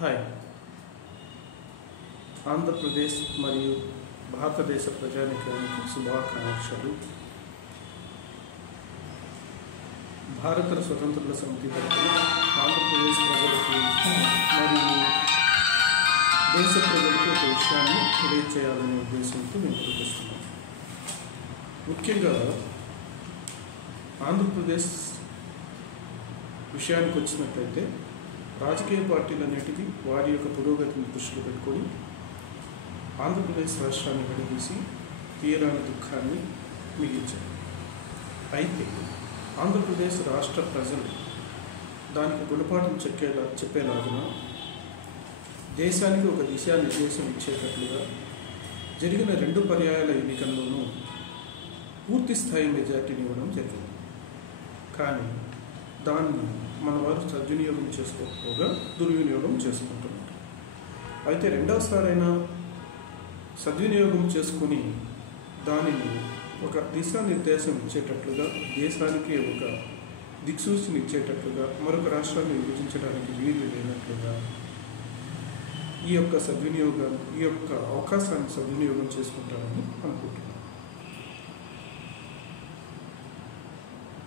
Hi. Andhra Pradesh మరియు భారతదేశ ప్రజానికానికి శుభాకాంక్షలు. భారత స్వతంత్రుల సమితి తరఫున ఆంధ్రప్రదేశ్ ప్రజలకు మరియు దేశ ప్రజలకు ఒక విషయాన్ని తెలియచేయాలనే ఉద్దేశంతో మేము ప్రకటిస్తున్నాం. ముఖ్యంగా ఆంధ్రప్రదేశ్ విషయానికి వచ్చినట్లయితే రాజకీయ పార్టీలన్నిటికీ వారి యొక్క పురోగతిని దృష్టిలో పెట్టుకొని ఆంధ్రప్రదేశ్ రాష్ట్రాన్ని విడదీసి తీరాని దుఃఖాన్ని మిగిల్చారు. అయితే ఆంధ్రప్రదేశ్ రాష్ట్ర ప్రజలు దానికి గుణపాఠం చెప్పేలాగున దేశానికి ఒక దిశానిర్దేశం ఇచ్చేటట్లుగా జరిగిన 2 పర్యాయాల ఎన్నికల్లోనూ పూర్తి స్థాయి మెజార్టీని ఇవ్వడం జరిగింది. కానీ దాన్ని మన వారు సద్వినియోగం చేసుకోకపోగా దుర్వినియోగం చేసుకుంటున్నారు. అయితే రెండవసారైనా సద్వినియోగం చేసుకుని దానిని ఒక దిశానిర్దేశం ఇచ్చేటట్లుగా, దేశానికి ఒక దిక్సూచిని ఇచ్చేటట్లుగా, మరొక రాష్ట్రాన్ని విభజించడానికి వీలు లేనట్లుగా ఈ యొక్క అవకాశాన్ని సద్వినియోగం చేసుకుంటారని అనుకుంటున్నాను.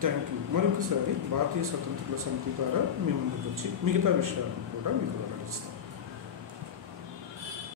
Thank you. మరొకసారి భారతీయ స్వతంత్రుల సమితి ద్వారా మేము ముందుకు వచ్చి మిగతా విషయాలను కూడా మీకు వివరిస్తాం.